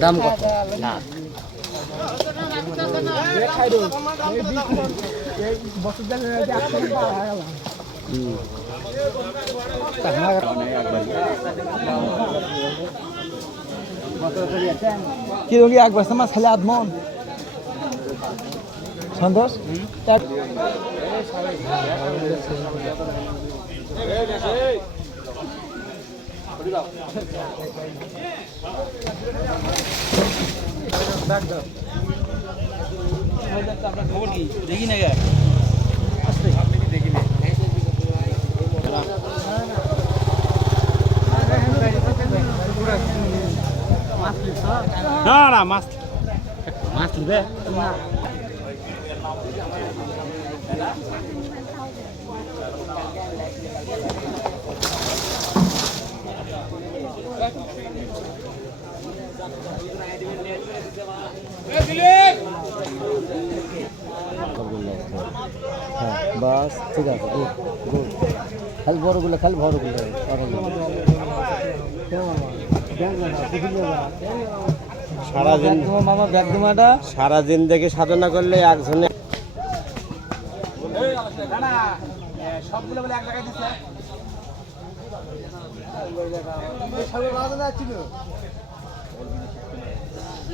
দাম কত? না। কি রোগী এক বস্তা মাছ খালি আধমন সন্তোষ? এক- খবর কি দেখি না গে না না মাছ মাছ নিবে হ্যাঁ বাস ঠিক আছে খালি বড়গুলো খালি বড়গুলো সারাদিন মামা দেখে সাধনা করলে একজনে সবগুলো এক জায়গায় দিচ্ছে